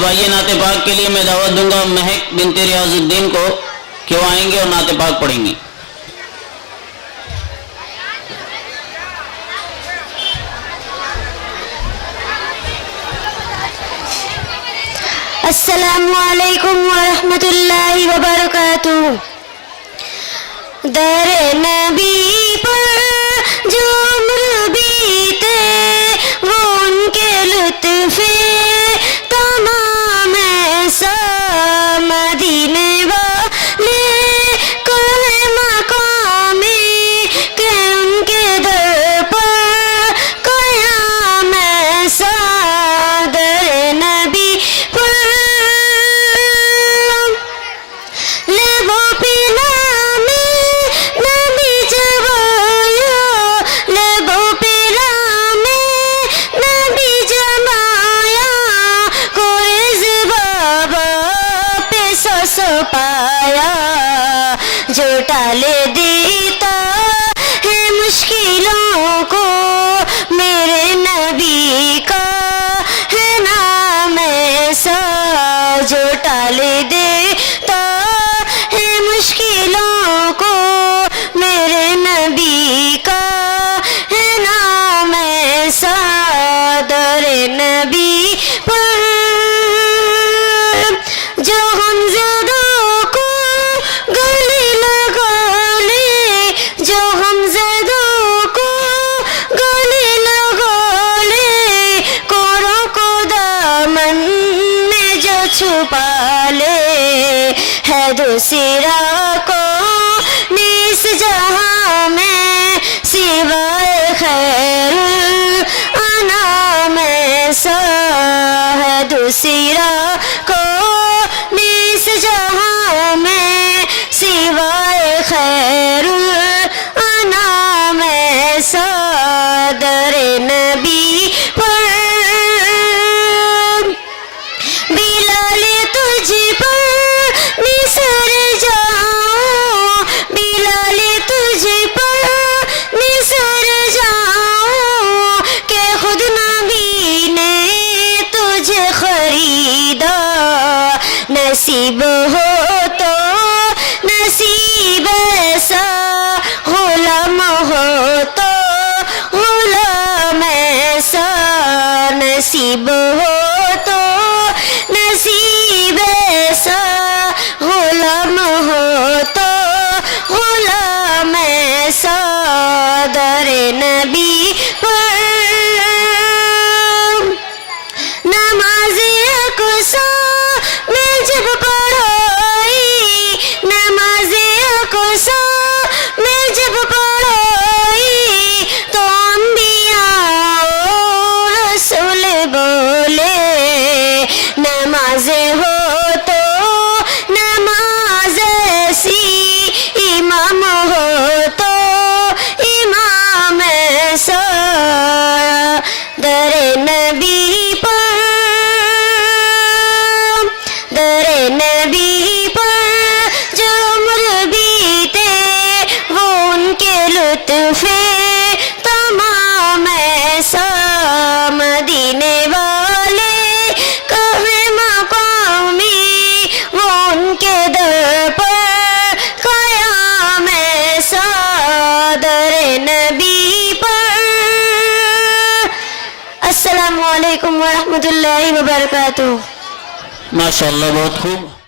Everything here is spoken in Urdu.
اب آئیے نعت پاک کے لیے میں دعوت دوں گا مہک بنت ریاض الدین کو کہ وہ آئیں گے اور نعت پاک پڑھیں گی. السلام علیکم ورحمۃ اللہ وبرکاتہ. در نبی پر جو عمر بیتے وہ ان کے لطف تمام ایسا مدینے والے کو ہے مقام کہ ان کے در پر قیام ایسا. در نبی پر پایا جو ٹال دیتا ہے مشکلوں کو میرے نبی کا ہے نام ایسا. جو ٹال دیتا ہے مشکلوں کو میرے نبی کا ہے نام ایسا. در نبی پر جو غمزدوں کو گلے لگا لے جو غمزدوں کو گلے لگا لے کوروں کو دامن میں جو چھپا لے ہے دوسرا کو نیس جہاں میں سوائے خیر الانام ایسا. ہے دوسرا کو جہاں میں سوائے خیر الانام ایسا. در نبی پر بلال تجھ پر نثر جاؤں بلال تجھ پر نثر جاؤں کہ خود نبی نے تجھے خریدا. نصیب ہو تو نصیب ایسا غلام ہو تو غلام ایسا. نصیب ہو تو نصیب ایسا غلام ہو تو غلام ایسا. در نبی پر نماز اقصی میں جب پڑھائی نماز اقصی میں جب پڑھائی تو انبیاء و رسول بولے نماز ہو تو نماز ایسی امام ہو تو امام ایسا. در نبی پر در نبی پر جو عمر بیتے وہ ان کے لطف تمام ایسا. مدینے والے کا ہے مقامی وہ ان کے در پر قیام ایسا. در نبی پر السلام علیکم ورحمۃ اللہ وبرکاتہ. ماشاء اللہ بہت خوب.